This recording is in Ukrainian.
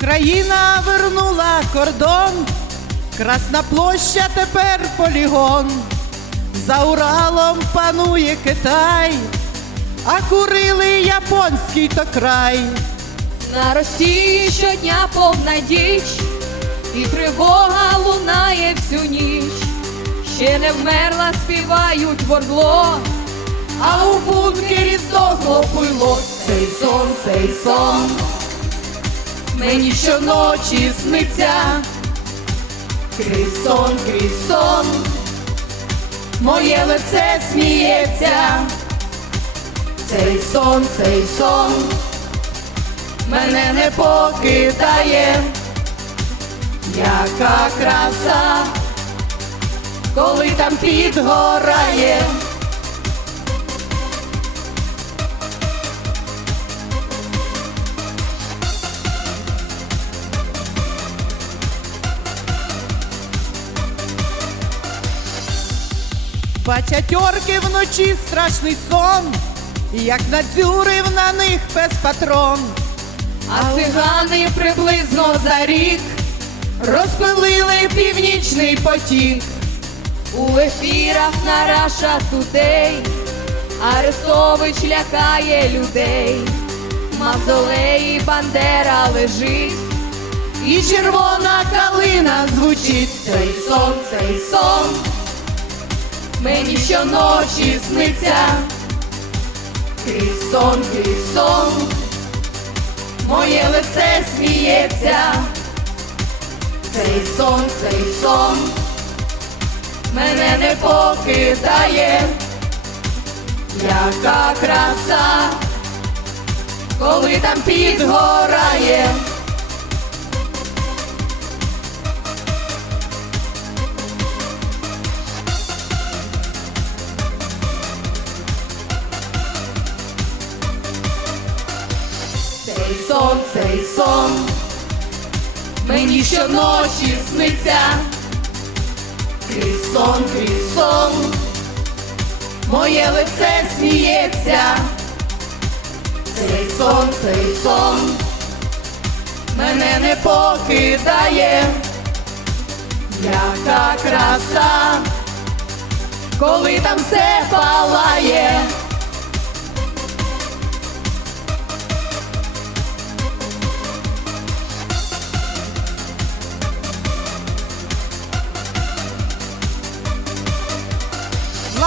Україна вернула кордон, Красна площа тепер полігон. За Уралом панує Китай, а курили японський то край. На Росії щодня повна діч, і тривога лунає всю ніч. Ще не вмерла, співають вордло, А у бункері здохло пило. Цей сон, цей сон, мені щоночі сниться. Крізь сон, крізь сон, моє лице сміється. Цей сон, цей сон, мене не покидає. Яка краса, коли там підгорає. Бачатьорки вночі страшний сон, як надзюрив на них пес патрон. а цигани приблизно за рік Розпилили північний потік. у ефірах на Раша Тудей. Арестович лякає людей, мавзолеї Бандера лежить. І червона калина звучить. Цей сон, цей сон, мені щоночі сниться. Крізь сон, крізь сон, моє лице сміється. Цей сон, цей сон, мене не покидає. Яка краса, коли там підгорає. Цей сон, цей сон, мені щоночі сниться. Крізь сон, крізь сон, моє лице сміється. Цей сон, цей сон, мене не покидає. Яка краса, коли там все палає.